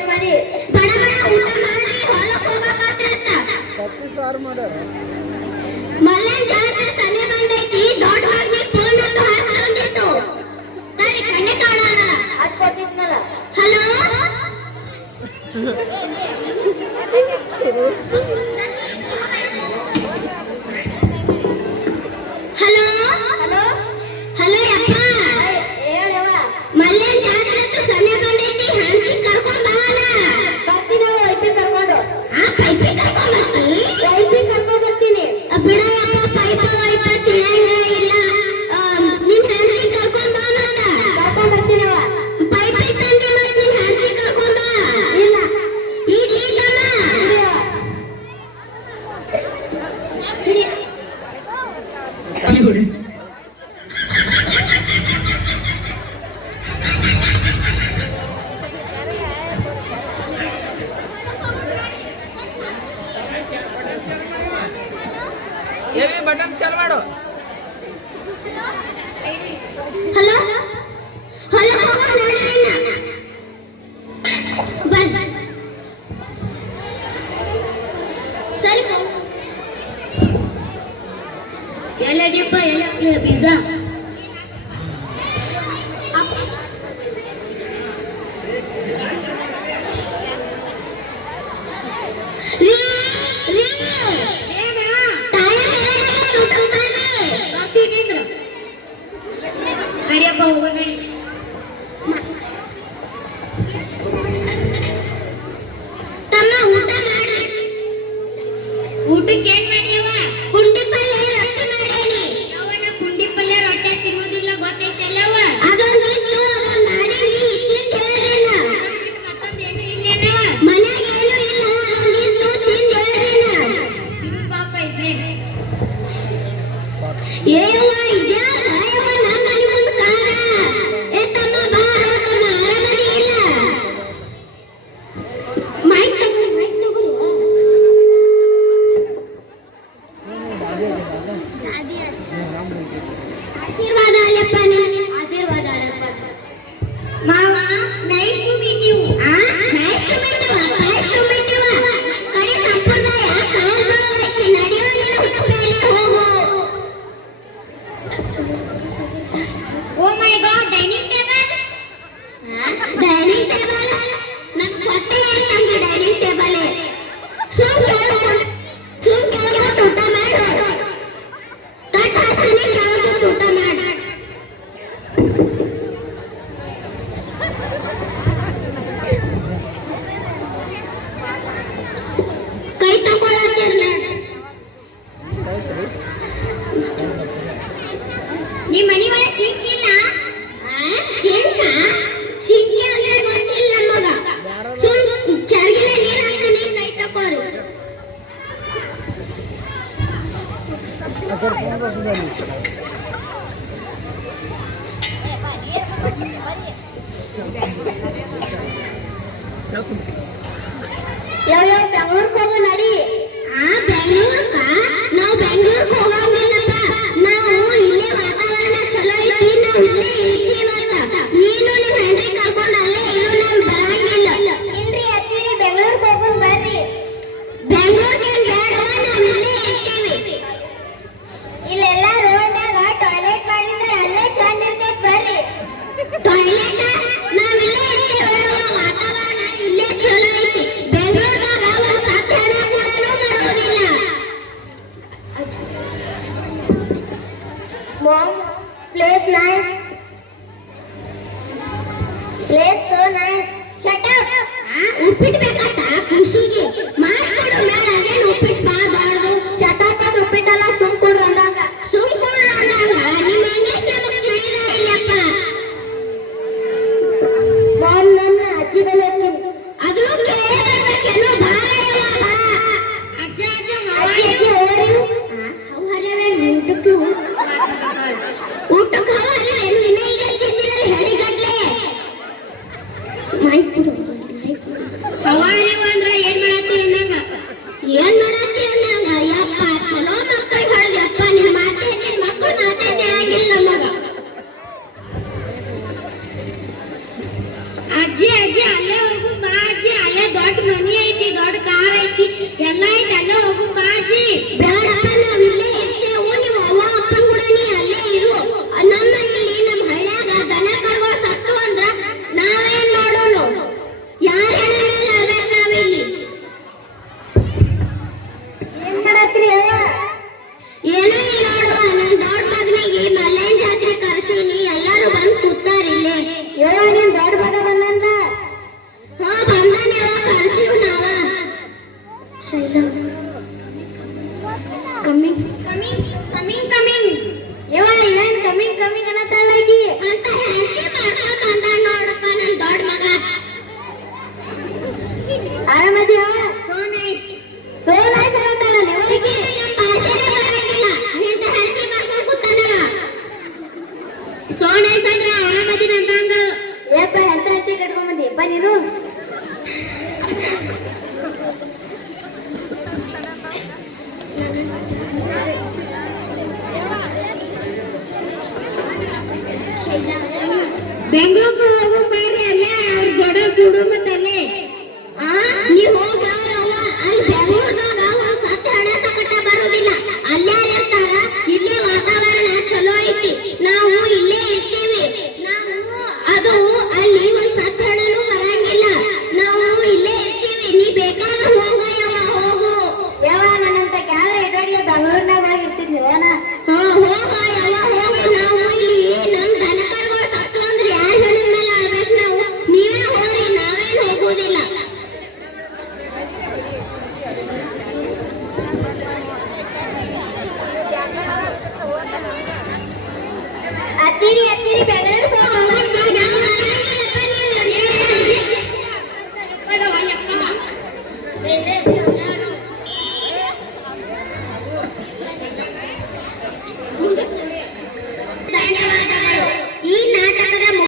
ತಯಾರು ಮಾಡಿ ಬಡ ಬಡ ಊಟ ಮಾಡಿ ಹೊಲಕ್ಕೆ ಹೋಗಬೇಕಾದ್ರಂತ. ಮಲ್ಲನ್ ಜಾತ್ರೆ ಸನೆ ಬಂದೈತಿ. ದೊಡ್ಡ ಮಗನಿಗೆ ಫೋನ್ ಅಂತ ಹಚ್ಕೊಂಡಿತ್ತು. ಸರಿ ಕಣ್ಣೆ ಕಾಣಲ್ಲ ಹಚ್ಕೊತಿದ್ನಲ್ಲ. ಹಲೋ ಹಲೋ ಹಲೋ ಹಲೋ ಯಪ್ಪ ಹೇಳವ. ಮಲ್ಲನ್ ಜಾತ್ರೆ ಸನೆ ಬಂದೈತಿ. ಹಂತಿ ಕರ್ಕೊಂಡ್ ಬಾವಲ್ಲ. ಬರ್ತೀನಿ ವೈಪಿ ಕರ್ಕೊಂಡು. ಪೈಪಿ ಕರ್ಕೊಂಡ್ ಬರ್ತೀನಿ. ವೈಪಿ ಕರ್ಕೊಂಡ್ ಬರ್ತೀನಿ. ಬಿಡ ಯಪ್ಪ ಪೈಪ ವೈಪ ತಿಳಂಗ ಇಲ್ಲ. ನಿನ್ ಹಂತಿ ಕರ್ಕೊಂಡ್ ಬಾ. ಮತ್ತ ಕರ್ಕೊಂಡ್ ಬರ್ತೀನವ. ಪೈಪಿ ತಂದ್ರೆ ಮತ್ ನಿನ್ ಹಂತಿ ಕರ್ಕೊಂಡ್ ಬಾ. ಇಲ್ಲ ಇಡ್ಲಿ ತಮ್ಮ ಹಿಡಿ. ಹೊಡಿ ಬಟನ್ ಚಾಲು ಮಾಡು. ಹಲೋ ಹಲೋ ಹೋಗೋ ನಡ್ರಿನ. ಬರ್ ಸರಿ ಎಲ್ಲಡಿಯಪ್ಪ ಎಲ್ಲ ಪಿಜ್ಜಾ ನಡಿಯಪ್ಪ ಹೋಗೋ ನಡಿ. ತಮ್ಮ ಊಟ ಮಾಡ್ರಿ. ಊಟಕ್ಕೆ ಏನ್ ಮಾಡ್ಯವ? ಪುಂಡಿ ಪಲ್ಯ ರೊಟ್ಟಿ ಮಾಡೇನಿ. ಅವನ ಪುಂಡಿ ಪಲ್ಯ ರೊಟ್ಟಿ ತಿನ್ನೋದಿಲ್ಲ ಗೊತ್ತೈತಲ್ಲವ. ಅದೊಂದಿತ್ತು ಅದೊಂದು ಮಾಡೀನಿ. ತಿಂದು ಹೇಳ್ರಿನ. ಮತ್ತೊಂದೇನು ಇಲ್ಲೇನವ? ಮನ್ಯಾಗ ಏನು ಇಲ್ಲ. ಅದೊಂದಿತ್ತು ತಿಂದು ಹೇಳ್ರಿನ. ತಿನ್ನು ಪಾಪ ಇದ್ರೆ ಏಯವ್ವ ಇದ್ಯಾವ ಯವ್ವ ನಮ್ಮ ಮನೆ ಮುಂದೆ ಕಾರ. ಏ ತಮ್ಮ ಬಾರ ತಮ್ಮ ಆರಾಮದಿ ಇಲ್ಲ. ಮೈಕ್ ತಗೋ ಆಶೀರ್ವಾದ ಅಲ್ಲಪ್ಪ. ನಿನಗೆ ಆಶೀರ್ವಾದ ಅಲ್ಲಪ್ಪ. ಮಾವ nice to meet you. Nice to meet you. Nice to meet you. ಕಡೆ ಸಂಪ್ರದಾಯ ಕಾಲ್ಗೊಳಗೈತಿ. ನಡೆಯೋ ನಿನ್ನ ಹುಟ್ಟುಪೇಲೆ ಹೋಗು. Oh my God dining table. Dining table ನನ್ ಗೊತ್ತೇ ಇಲ್ಲ. ನಂಗೆ ಡೈನಿಂಗ್ ಟೇಬಲ್ ಸುಮ್ ಕೇಳ್ಕೊಂಡು ಊಟ ಮಾಡು. ತಟ್ಟ ಹಾಸ್ತೀನಿ ಕೇಳ್ಕೊಂಡು ಊಟ ಮಾಡು. ಕೈ ತಗೊಳತ್ತಿರ್ಲ. ನಿಮ್ಮ ಮನೆ ಒಳಗೆ ಸಿಂಕ್ ಇಲ್ಲ? ಸಿಂಕ ಸಿಂಕೆ ಅಂದ್ರೆ ಗೊತ್ತಿಲ್ಲ ನಮಗ. ಸುಮ್ ಚರ್ಗಿಲೆ ನೀರ್ ಹಾಕ್ತಾನೆ. ಕೈ ತಕೋರು. ಯಾವ ಬೆಂಗಳೂರಿಗೆ ಹೋಗೋ ನಡಿ. ಬೆಂಗಳೂರ್ಕ ನಾವು ಬೆಂಗಳೂರಿಗೆ ಹೋಗಂಗಿಲ್ಲಪ್ಪ. ನಾವು ಇಲ್ಲೇ ವಾತಾವರಣ ಚಲೋ ಐತಿ. ನಾವು ಇಲ್ಲೇ ಇರ್ತೀವತ್ತ. ನೀನು ನಿಮ್ಮ ಹೆಂಡ್ರಿ ಕರ್ಕೊಂಡು ಅಲ್ಲೇ ಇಲ್ಲೂ ನಾನು ಬರಂಗಿಲ್ಲ. ಇಲ್ರಿ ಅತ್ತೀರಿ ಬೆಂಗಳೂರಿಗೆ ಹೋಗೋಣ ಬರ್ರಿ. ಬೆಂಗಳೂರಿಗೆ ಬೇಡವ. ನಾವು ಇಲ್ಲೇ ಇರ್ತೀವಿ. ಇಲ್ಲೆಲ್ಲ ರೋಡ್ನಾಗ ಟಾಯ್ಲೆಟ್ ಮಾಡಿದಾರ. ಅಲ್ಲೇ ಚಂದ ಇರ್ತೈತಿ ಬರ್ರಿ. ಟಾಯ್ಲೆಟ್ ನಾವಿಲ್ಲೇ ಇರ್ತೀವಿ. ವಾತಾವರಣ ಇಲ್ಲೇ ಚಲೋ ಐತಿ. ಬೆಂಗಳೂರ್ದಾಗ ಒಂದು ಸತ್ತ ಹೆಣ ಕೂಡನೂ ಬರೋದಿಲ್ಲ. Mom, place nice. Place so nice. Shut up. ಉಪ್ಪಿಟ್ಟು ಬೇಕಂತ ಖುಷಿಗೆ ಮಾಡ್ಕೊಡು. ಮೇಲೆ ಅದೇನು ಉಪ್ಪಿಟ್ಟು ಬಾ ಬಾರ್ದು. ಶಟ್ ಅಪ್ ಅದು ಉಪ್ಪಿಟ್ಟಲ್ಲ. ಸುಮ್ ಕೊಡ್ರು ಅಂದಾಗ. ಸುಮ್ ಕೊಡ್ರು ಅಂದಾಗ ನಿಮ್ಮ ಇಂಗ್ಲಿಷ್ ನಮಗೆ ತಿಳಿದ ಇಲ್ಲಪ್ಪ. ಮಾಮ್ ನನ್ನ ಅಜ್ಜಿ ಬೆಲೆ ಅದು ಕೇಳಬೇಕೇನೋ. ಭಾರ ಯಾವಾಗ ಅಜ್ಜ ಅಜ್ಜ ಅಜ್ಜಿ ಅಜ್ಜಿ ಹೋಗರಿ. ಹೌಹರ್ಯವೇನು ಊಟಕ್ಕೆ ಊಟಕ್ಕೆ ಹೌಹರ್ಯವೇನು. ಇನ್ನೇ ಈಗ ತಿಂದಿಲ್ಲ ಹೆಡಿಗಟ್ಲೆ. ಮೈಕ್ ಹವಾರಿವ ಅಂದ್ರೆ ಏನ್ ಮಾಡತ್ತೀರಿ ಅನ್ನಂಗ. ಏನ್ ಮಾಡತ್ತಿ ಅನ್ನಂಗ. ಯಪ್ಪ ಚಲೋ ಮಕ್ಕಳಿಗೆ ಹೊಡೆದಪ್ಪ. ನಿನ್ನ ಮಾತೇ ನಿನ್ನ ಮಕ್ಕಳು ಮಾತೇ ತಿಳಿಯಂಗಿಲ್ಲ ನಮಗ. ಅಜ್ಜಿ ಅಜ್ಜಿ ಅಲ್ಲೇ ಹೋಗು ಬಾ. ಅಜ್ಜಿ ದೊಡ್ಡ ಮಗ ಬಂದಂತ ಹಾ ಬಂದಾನ ಕರ್ಸಿವ್ ನಾವ Shaila coming coming coming coming ಯವ ಇವೇನ್ ಕಮಿಂಗ್ ಕಮಿಂಗ್ ಅನ್ನತಾಳಗಿ ಅಂತ ಹೆಂಡತಿ ಮಾಡ್ಕೊಂಡ್ ಬಂದ ನೋಡಪ್ಪ ನನ್ ದೊಡ್ಡ ಮಗ ಆರಾಮದಿಯ ಸೋ ನೈಸ್ ಅನ್ನತಾಳಲ್ಲ ಇವರಿಗೆ ನಮ್ಮ ಭಾಷೆನೇ ಬರಂಗಿಲ್ಲ ಇಂತ ಹೆಂಡತಿ ಮಾಡ್ಕೊಂಡ್ ಕೂತಾನಲ್ಲ ಸೋ ನೈಸ್ ಅಂದ್ರೆ ಆರಾಮದಿನ ಅಂತಂದ ಏಪ್ಪ ಎಂತ ಹೆಂಡತಿ ಕಟ್ಕೊಂಡ್ ಬಂದಿಯಪ್ಪ ನೀನು ಬೆಂಗಳೂರಿಗೆ ಹೋಗೋ ಬಾರಿ ಅಲ್ಲೇ ಅವ್ರ ಜೋಡ ಗುಡು ಮತ್ತಲ್ಲೇ ನೀ ಹೋಗ ಅಲ್ಲಿ ಬೆಂಗಳೂರದಾಗ ಒಂದ್ ಸತ್ಯ ಹಣೆ ಸಕಟ ಬರೋದಿಲ್ಲ ಅಲ್ಲೇ ಇರ್ತಾರ ಇಲ್ಲೇ ವಾತಾವರಣ ಚಲೋ ಐತಿ ನಾವು ಇಲ್ಲೇ ಇರ್ತೀವಿ ನಾವು ಅದು ಅಲ್ಲಿ ಒಂದ್ ಸತ್ಯ ಹಣನೂ ಬರಂಗಿಲ್ಲ ನಾವು ಇಲ್ಲೇ ಇರ್ತೀವಿ ನೀ ಬೇಕಾದ್ರೆ ಹೋಗ ಹೋಗು ಯಾವ ನನ್ನಂತ ಕ್ಯಾಮ್ರಾ ಇಡೋಡಿಗೆ ಬೆಂಗಳೂರಿನಾಗ ಆಗಿರ್ತಿದ್ವಿ ಏನ ಹೋಗ ಹೋಗು ನಾವು ಇಲ್ಲಿ ನಮ್ ದನಕರುಗಳು ಸತ್ತು ಅಂದ್ರೆ ಯಾರ ಜನದ ಮೇಲೆ ಆಡ್ಬೇಕು ನಾವು ನೀವೇ ಹೋಗ್ರಿ ನಾವೇನ್ ಹೋಗೋದಿಲ್ಲ ಅತ್ತಿರಿ ಅತ್ತಿರಿ ಬೇಗ